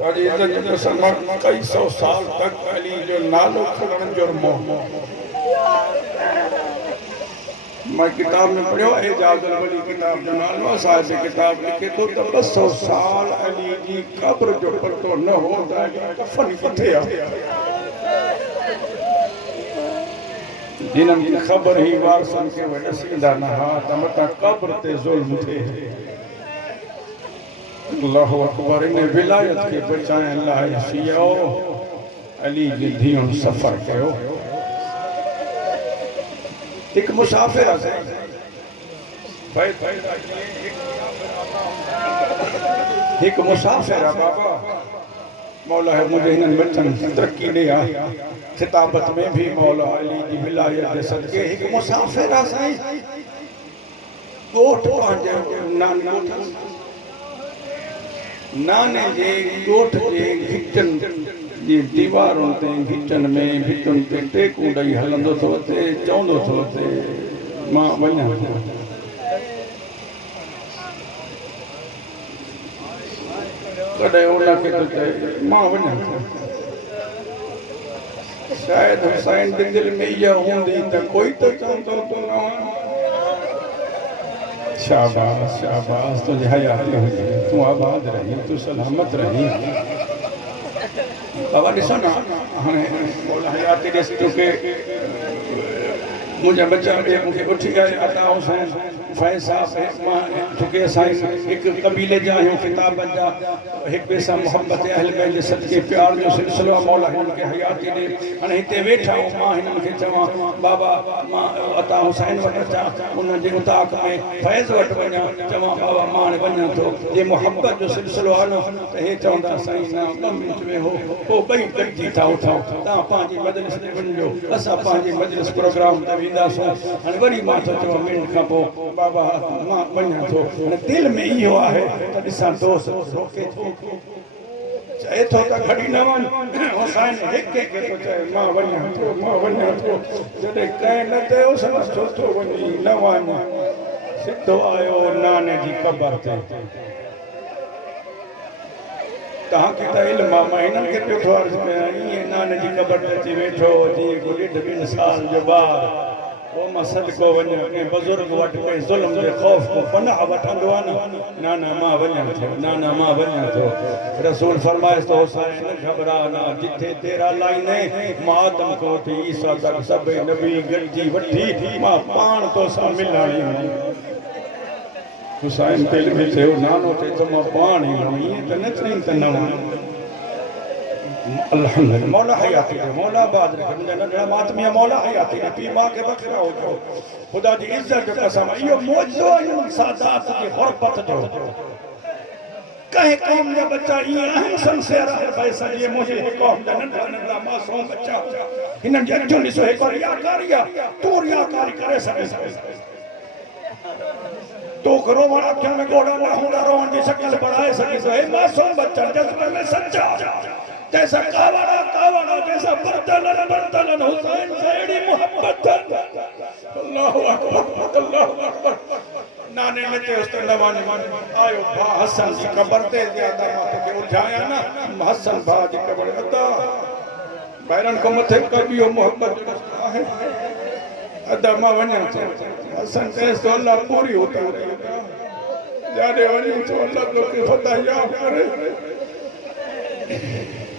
ताजी इज्जत जो सन्मान कई सौ साल तक अली जो नालो खड़न जुर्म मैं किताब में पढ़ियो एजाजुल वली किताब जो नालो साहिब किताब लिखे तो 200 साल अली जी कब्र जो पतो न होता है कफन किथे आ जिनम की खबर ही वारसन के वजह सीधा न हा तमता कब्र ते जुल्म थे अल्लाहु अकबर ने विलायत के बचाए अल्लाह शियो अली जी धियों सफर कयो एक मुसाफिर है एक मुसाफिर है बाबा मौला है मुझे इन बच्चन तरक्की दे आ खिताबत में भी मौला अली जी विलायत के सदके एक मुसाफिर है साईं गोठ पांजे नाने जे गोठ जे घिटन जी दीवारों ते घिटन में भितुन ते टेकू ॾेई हलंदो थो ते चवंदो थो ते मां वञा कॾहिं उनखे थो चए मां वञा शायदि हुसैन जे दिल में इहा हूंदी त कोई त चवंदो तूं न वञ शाबाश शाबाश तुझे हयाती हुजे तू आबाद रही तू सलामत रही बाबा ॾिसो न हाणे मौला हयाती ॾिस तोखे मुंहिंजा बच्चा ॿिए मूंखे उथी करे अता हुसैन फैज़ साहब मां तोखे साईं हिकु कबीले जा आहियूं किताबनि जा हिक ॿिए सां मोहबत अहल बैत जे सदके प्यार जो सिलसिलो आहे मौला हिननि खे हयाती ॾे हाणे हिते वेठा आहियूं मां हिननि खे चवां बाबा मां अता हुसैन वटि अचां उनजे उताक में फैज़ वटि वञा चवां बाबा मां हाणे वञा थो जे मोहबत जो सिलसिलो आहे न त हे चवंदा साईं न ॿ मिंट में हो पोइ ॿई गॾिजी था उथूं तव्हां पंहिंजी मजलिस ते वञिजो असां पंहिंजी मजलिस प्रोग्राम ते वेंदासीं हाणे वरी मां थो चवां मिंट खां पोइ बाबा मां वञा थो दिल में इहो आहे त ॾिसां दोस्त रोके थो चए थो त खड़ी न वञ हुसैन हिक हिक थो चए मां वञा थो जॾहिं कंहिं न चयोसि न छो थो वञी न वञ सिधो आयो नाने जी क़बर ते तव्हांखे त इल्मु आहे मां हिननि खे पियो थो अर्ज़ु कयां ईअं नाने जी क़बर ते अची वेठो जीअं को ॾेढ ॿिनि साल जो ॿारु पोइ मां सदको वञा कंहिं बुज़ुर्ग वटि कंहिं ज़ुल्म जे ख़ौफ़ को पनाह वठंदो आहे न मां वञा थो मां वञा थो रसूल फरमाए थो हुसैन घबरा न जिथे तेरा लाइने मां आदम को थी ईसा तक सभई नबी गॾिजी वठी मां पाण तोसां मिलाणी हुसैन दिल में थियो नानो थे तो मां पाण ई वञी ईअं त न चई त न वञ अल्हम्दुलिल्लाह मौला हयाती दे मौला आबाद रखे मुंहिंजा नंढड़ा मातमिया मौला हयाती दे पीउ मां खे बख़रा हुजो ख़ुदा जी इज़त जो कसम इहो मौजो आहे सादात जी हुरबत जो कंहिं क़ौम जा बच्चा ईअं आहिनि संसेरा पैसा जीअं मुंहिंजी क़ौम जा नंढड़ा नंढड़ा मासूम बच्चा हिननि जे अखियूं ॾिसो हिकु रियाकारी आहे तूं रियाकारी करे सघे तो रोवण अखियुनि में ॻोढ़ा न हूंदा रोवण जी शक्ल बढ़ाए सघे थो हे मासूम बच्चा जज़्बे में सच्चा जैसा कावड़ा जैसा बर्तन हुसैन से एड़ी मोहब्बत अल्लाहु अकबर नाने ने ते उस लवानी आयो भा हसन जी कब्र ते ज्यादा मत के उठाया ना हसन भा जी कब्र अदा बैरन को मथे कबियो मोहब्बत है अदा मा वन्या हसन ते तो अल्लाह पूरी होता जाने वनी तो अल्लाह को फतह या करे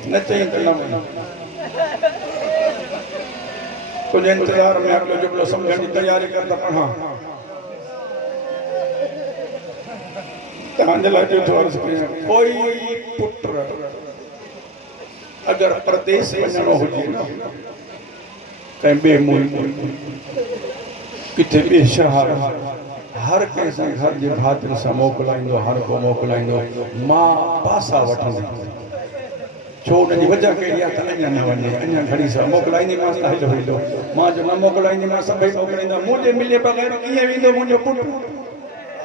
न चाहिए तो न कुछ इंतजार में अगलो जुगलो समझने की तैयारी करता पढ़ा कोई पुत्र अगर प्रदेश वञणो हुजे कंहिं ॿिए मुल्क किथे ॿिए शहर हर कंहिं सां घर जे भातियुनि सां मोकिलाईंदो हर को मोकिलाईंदो मां पासा वठंदी छो उनजी वजह कहिड़ी आहे त अञा न वञे अञा घड़ी सां मोकिलाईंदीमांसि त हलो हलो मां जो न मोकिलाईंदीमांसि सभई मोकिलींदा मुंहिंजे मिले बग़ैर कीअं वेंदो मुंहिंजो पुटु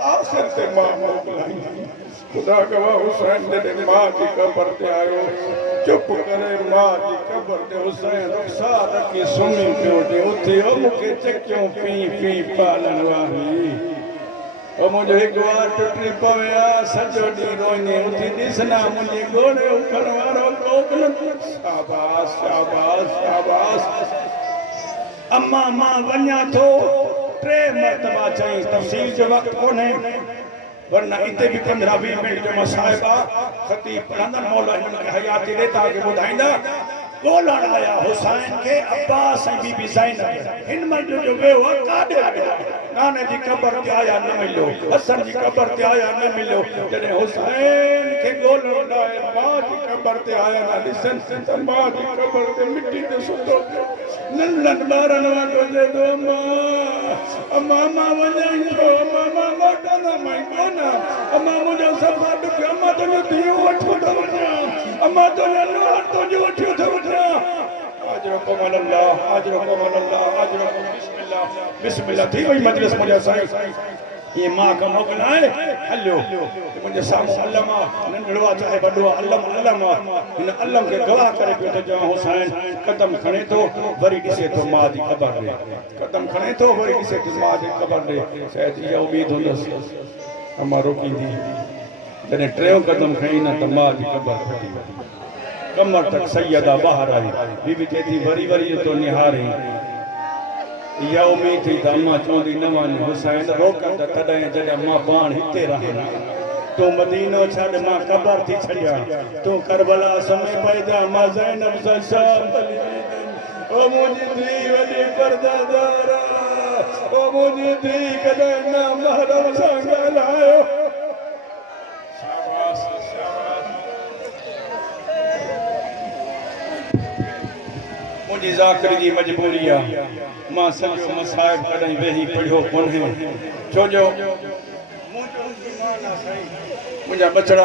आख़िर ते मां मोकिलाईंदी ख़ुदा गवाह हुसैन जॾहिं मां जी क़बर ते आयो चुप करे मां जी क़बर ते हुसैन रुख़सार रखी सुम्ही पियो हुजे उथे मूंखे चकियूं पी पी पालण वारी ओ मुझे एक बार टुटी पवया सजो डी रोने उठी दिसना मुझे गोड़े ऊपर वारो कोकन शाबाश शाबाश शाबाश अम्मा मां वन्या तो 3 मरतबा चाहिए तफसील जो वक्त कोने वरना इते भी 15-20 मिनट जो मसाइबा खतीब पढ़ंदन मौला हिन हयात देता के बुधाइंदा गोलण आया हुसैन के अब्बास ऐं बीबी ज़ैनब हिन मर्द जो वियो काॾे वियो नाने जी कब्र ते आया न मिलियो हसन जी कब्र ते आया न मिलियो जॾहिं हुसैन खे गोलण लाइ मां जी कब्र ते आया न ॾिसनि त मां जी कब्र ते मिटी ते सुतो नंढनि ॿारनि वांगुरु चए थो अम्मा मां वञाई थो अम्मा मां मोटंदमि कोन अम्मा मुंहिंजो सफ़ा ॾुखियो अम्मा तुंहिंजो धीउ वठो थो वञा अम्मा तुंहिंजो नुंहुं तुंहिंजो वठियो थो वञा आजरकुम अल्लाह आजरकुम अल्लाह आजरकुम बिस्मिल्लाह बिस्मिल्लाह थी वई मजलिस मुंहिंजा साईं ये मां का मोकल आहे हलियो मुंहिंजे साम्हूं अल्लमा नंढड़ो चाहे वॾो अल्लम हिन अल्लम खे गवाह करे पियो त चवां हुसैन कदम खणे थो वरी ॾिसे थो मां जी ख़बर ॾे कदम खणे थो वरी ॾिसे थो मां जी ख़बर ॾे शायदि इहा उमेद हूंदसि अम्मा रोकींदी जॾहिं 3 कदम खणी न त मां जी ख़बर फटी वई कमर तक सैयदा बाहर आई बीबी चेती वरी वरी तो निहारे या उम्मीद थी त अम्मा चवंदी न वञ हुसैन रोकंद तॾहिं जॾहिं मां पाण हिते रहना तूं मदीनो छॾ मां क़बर थी छॾियां तूं करबला समय पैदा मां ज़ैनब सां शाम ओ मुंहिंजी धीउ वॾी परदादार ओ मुंहिंजी धीउ कॾहिं न महरम सां ॻाल्हायो मुझे ज़ाकिर जी मजबूरी आहे मां सॼो मसाइब कॾहिं वेही पढ़ियो कोन्हे छो जो मुंहिंजा बचड़ा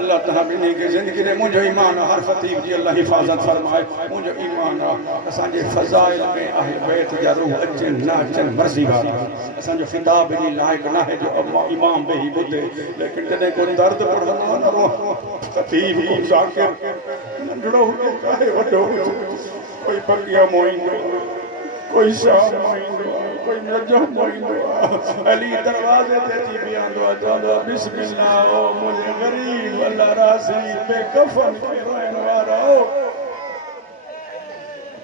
अल्लाह तआला ॿिन्ही खे ज़िंदगी ॾे मुंहिंजो ईमान हर ख़तीब जी अल्लाह हिफ़ाज़त फरमाए मुंहिंजो ईमान आहे असांजे फ़ज़ाइल में आहे बैत जा रूह अचनि न अचनि मर्ज़ी वारा असांजो ख़िताब जी लाइक़ु न आहे जो इमाम वेही ॿुधे लेकिन जॾहिं को दर्द पढ़ंदो आहे न रूह ख़तीब को ज़ाकिर नंढड़ो हुजे चाहे वॾो हुजे कोई बगिया मोईंदो कोई शाम मोईंदो कोई नजम मोईंदो अली दरवाज़े ते अची बीहंदो आहे चवंदो आहे बिस्मिल्लाह ओ मुंहिंजे ग़रीब अल्लाह राज़ी बेकफ़न खे रोइण वारा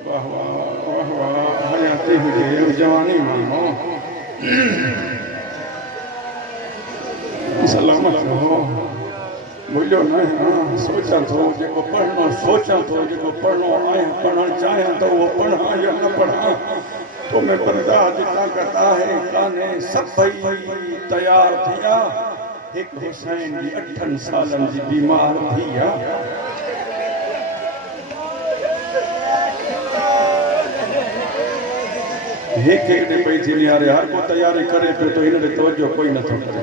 वाह वाह वाह वाह हयाती हुजे जवानी मानो सलामत रहो भूलियो न सोचा थो जेको पढ़णो सोचा थो जेको पढ़णो आहियां पढ़णु चाहियां त उहो पढ़ां या न पढ़ां तो मैं बंदा जी ताकत आहे कान्हे सभई तयार थिया हिकु हुसैन जी 8 सालनि जी बीमार थी आहे हिकु हिकु पई थी निहारे हर को तयारी करे पियो त हिन ॾे तवजो कोई नथो करे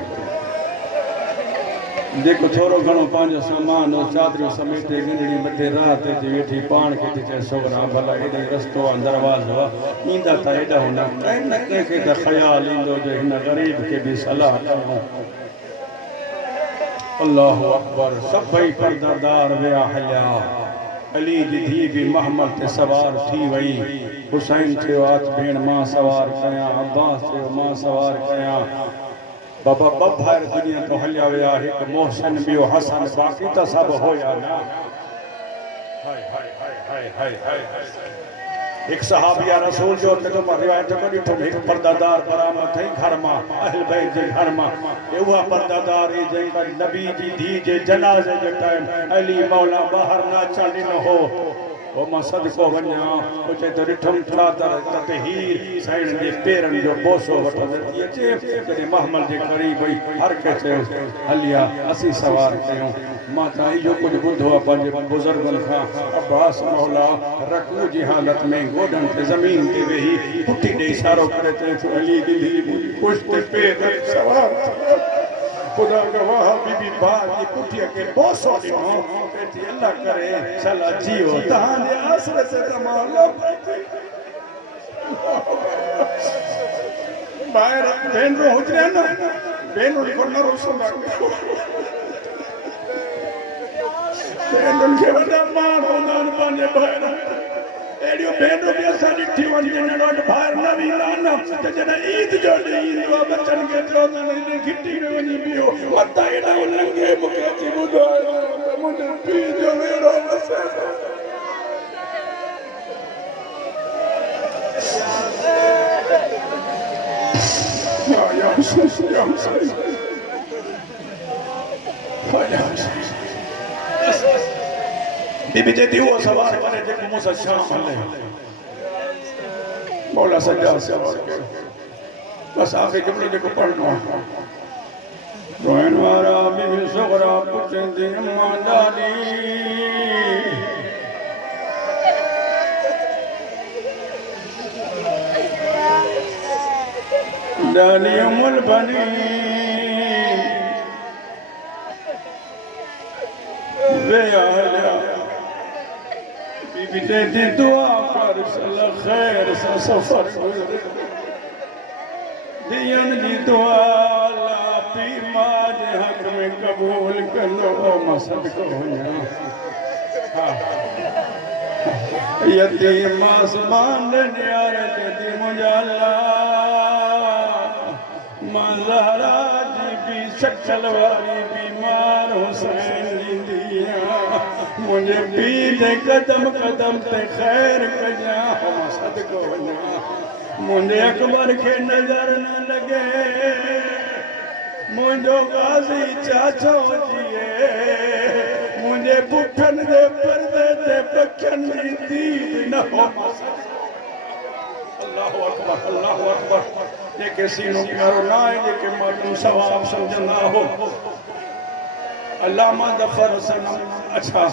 जेको थोरो घणो पंहिंजो सामान चादरियूं समेटे गिंडड़ी मथे रात ते वेठी पाण खे थी चए सोगरा भला हेॾे रस्तो आहे दरवाज़ो आहे ईंदा त हेॾा हूंदा कंहिं न कंहिंखे त ख़्यालु ईंदो जो हिन ग़रीब खे बि सलाह कयूं अल्लाहु अकबर सभई पर्दादार विया हलिया अली जी धीउ बि महमल ते सवार थी वई हुसैन थियो आच भेण मां सवार कयां अब्बास थियो मां सवार कयां बाबा भाइर दुनिया तो हलिया विया हिकु मोहसिन ॿियो हसन बाक़ी त सभु होया न हाय हाय हाय हाय हाय हाय हिकु सहाबिया रसूल जो तॾहिं मां रिवायत को ॾिठो हिकु पर्दादार बरामद थई घर मां अहल बैत जे घर मां उहा पर्दादार जंहिं नबी जी धीउ जे जनाज़े जे टाइम अली मौला ॿाहिरि न अचणु ॾिनो हो ओ मां सदको वञा ओ चए त ॾिठमि चादर ततहीर साईं जे पेरनि जो बोसो वठंदे थी अचे जॾहिं महमल जे क़रीब वई हर कंहिं चयो हलिया असीं सवार कयूं मां त इहो कुझु ॿुधो आहे पंहिंजे बुज़ुर्गनि खां अब्बास मौला रकू जी हालत में गोॾनि ते ज़मीन ते वेही पुठी ॾे इशारो करे चए अली जी धीउ पुष्ट पेर सवार खुदा गवाह बीबी बार की पुठिया के बोसो ॾिनो बेटी अल्लाह करे चला जियो तव्हांजे आसरे से तमालो ॿाहिरि भेनरूं हुजनि न भेनरुनि खां न रुसंदा भेनरुनि खे वॾा मान हूंदा आहिनि पंहिंजे ॿाहिरि एडियो भेंडो भी असां ॾिठी वञ जिन वटि ॿाहिरि न वेंदा न त जॾहिं ईद जो ॾींहुं ईंदो आहे बचनि खे चवंदा आहिनि घिटी में वञी बीहो मथां हेॾा लंघे मूंखे अची ॿुधायो त मुंहिंजे पीउ जो वेड़ो वसे बीबी चेती हुओ सवार करे जेको मूंसां शाम हले मौला सजा सवार कयो बस आखिरी जुमलो जेको पढ़नो आहे रोइण वारा बीबी सुगरा पुछंदी अम्मा ॾाॾी ॾाॾी अमुल बनी वे आया बीबी चेती दुआ कर सल खैर सा सफर गुज़रे दियन जी दुआ ला पीर मां जे हक़ में कबूल कंदो मां सदको वञा यतीम आसमान न्यार चेती मुंहिंजा अल्लाह मां ज़हरा जी बि शक्ल वारी बीमार हुसैन ॾींदी मुझे पीर कदम कदम ते खैर कजा सदको वञा मुझे अकबर के नजर न लगे मुझो गाज़ी चाचो जिए मुझे पुठन दे पर्दे ते पखन जी दीद न हो अल्लाह अकबर जेके सीनो प्यारो ना है जेके मालूम सवाब समझंदा हो अल्लामा ज़फ़र सनम अच्छा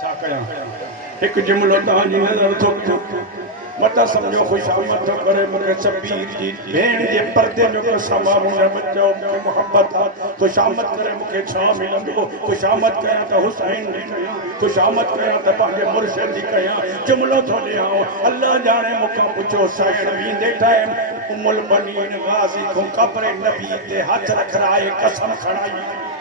छा कयां हिकु जुमिलो तव्हांजी नज़र थो मता समझो खुशामद थो करे मूंखे शबीर जी भेण जे पर्दे जो कसम आहे मुंहिंजा बच्चा मूंखे मोहब्बत आहे खुशामद करे मूंखे छा मिलंदो खुशामद कयां त हुसैन जी कयां खुशामद कयां त पंहिंजे मुर्शिद जी कयां जुमिलो थो ॾियां अल्लाह ॼाणे मूंखां पुछो साइण वींदे टाइम उमुल बनीन गाज़ी खां क़ब्र नबी ते हथ रखराए कसम खणाई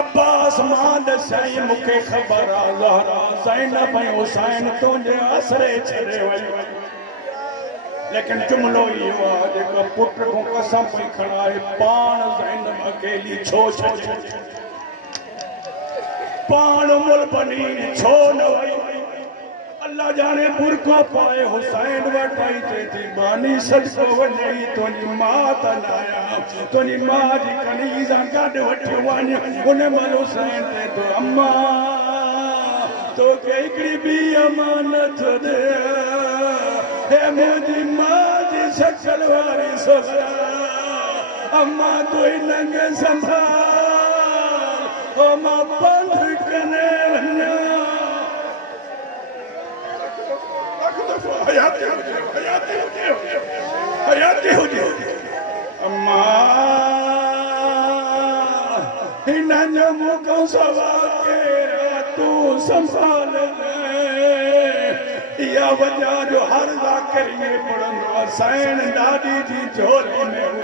अब्बास मां दसाई मूंखे ख़बर आहे ज़हरा ज़ैनब ऐं हुसैन तुंहिंजे आसरे छॾे वई लेकिन जुमिलो इहो आहे जेको पुट खां कसम पई खणाए पाण ज़ैनब अकेली छो छॾे पाण उमुल बनीन छो न वई अल्लाह जाने बुरको पाए हुसैन वटि आई चेती बानी सदको वञे तुंहिंजी मां त लाया तुंहिंजी मां जी कनीज़ गॾु वठी वञ उन महिल हुसैन चए थो अम्मा तोखे हिकिड़ी ॿी अमानत ॾे हे मुंहिंजी मां जी शक्ल वारी सोसा अम्मा तूं हिनखे संभाल ओ मां पंध कने वञा हयाती हुजे अम्मा हिननि मूंखां सवा केरु तूं संभाल इहा वजह जो हर ज़ाकिर इहे पढ़ंदो आहे साइण ॾाॾी जी झोली में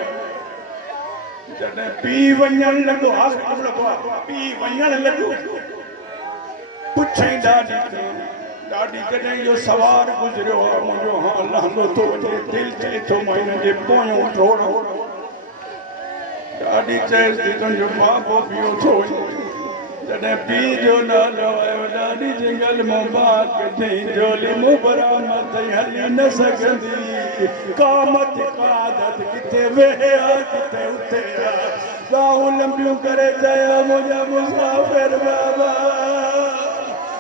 जॾहिं पीउ वञण लॻो पीउ वञण लॻो पुछई ॾाॾी कॾहिं इहो सवार गुज़रियो आहे मुंहिंजो हा लहंदो थो वञे दिलि चए थो मां हिन जे पोयों टोड़ ॾाॾी चएसि थी तुंहिंजो बाबो बीहो थो वञे जॾहिं पीउ जो नालो आयो ॾाॾी जी ॻाल्हि मां बात कढी झोली मूं बरामद हली न सघंदी कामत कादत किथे वेहे आहे किथे उते आहे बाहूं लंबियूं करे चयो मुंहिंजा मुसाफ़िर बाबा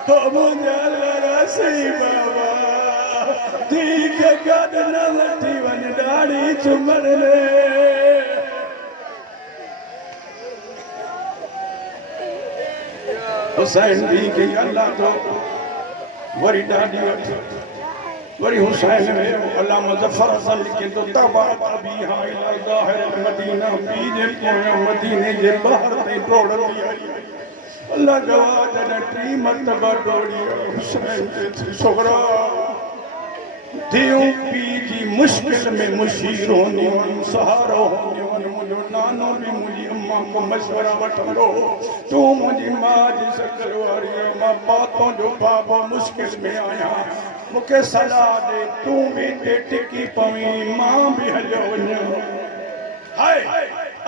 हो मुंहिंजा लरसी बाबा थी के गॾु न वठी वञ ॾाढी चुमण हुसैन दी के अल्लाह तो वरी ॾाढी वठी वरी हुसैन में अल्लामा ज़फ़र सल के तो तबा अबी हा इला ज़ाहिर मदीना पी जे पोयां मदीने जे ॿाहिरि ताईं दौड़ंदी आई अल्लाह गवाह जॾहिं टी मरतबा दौड़ी हुसैन थी छोकिरा दियूं पीउ जी मुश्किल में मुशीर हूंदियूं आहिनि सहारो हूंदियूं आहिनि मुंहिंजो नानो बि मुंहिंजी मां को मशवरा वठंदो तू मुंहिंजी मां जी शकल वारी मां बातों जो बाबा मुश्किल में आया मूंखे सलाह दे तू भी टिकी पवी मां भी हलियो वञो हाय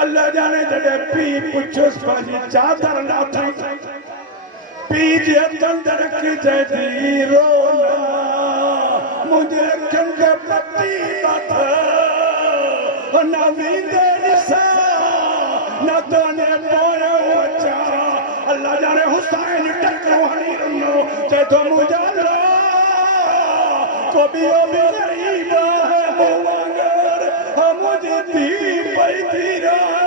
अल्लाह जाने जॾहिं पी पुछुसि पंहिंजी चादर लाथई पी जे हथनि ते रखी चए थी रो मुझे अखियुनि ते पटी बथ न वींदे ॾिसां न तने पोयों अचां अल्लाह जाने हुसैन टकरो हणी रहियो चए थो मुंहिंजा को भी गरीब है मुंहिंजी धी पई थी रहा